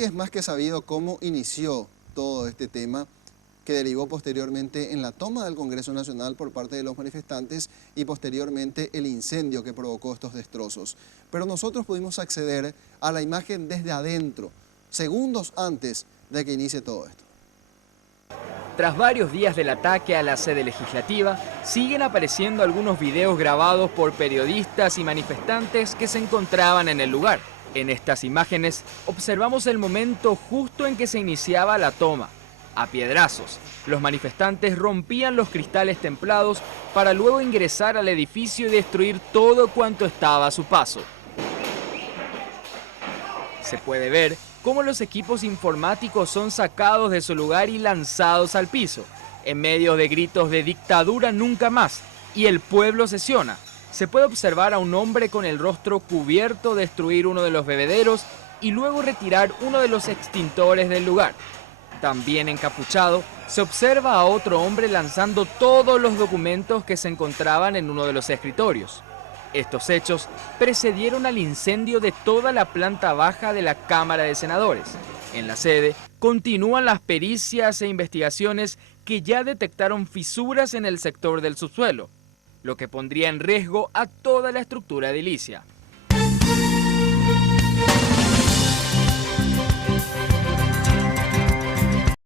Hoy es más que sabido cómo inició todo este tema que derivó posteriormente en la toma del Congreso Nacional por parte de los manifestantes y posteriormente el incendio que provocó estos destrozos. Pero nosotros pudimos acceder a la imagen desde adentro, segundos antes de que inicie todo esto. Tras varios días del ataque a la sede legislativa, siguen apareciendo algunos videos grabados por periodistas y manifestantes que se encontraban en el lugar. En estas imágenes observamos el momento justo en que se iniciaba la toma. A piedrazos, los manifestantes rompían los cristales templados para luego ingresar al edificio y destruir todo cuanto estaba a su paso. Se puede ver cómo los equipos informáticos son sacados de su lugar y lanzados al piso, en medio de gritos de dictadura nunca más, y el pueblo sesiona. Se puede observar a un hombre con el rostro cubierto destruir uno de los bebederos y luego retirar uno de los extintores del lugar. También encapuchado, se observa a otro hombre lanzando todos los documentos que se encontraban en uno de los escritorios. Estos hechos precedieron al incendio de toda la planta baja de la Cámara de Senadores. En la sede continúan las pericias e investigaciones que ya detectaron fisuras en el sector del subsuelo, lo que pondría en riesgo a toda la estructura edilicia.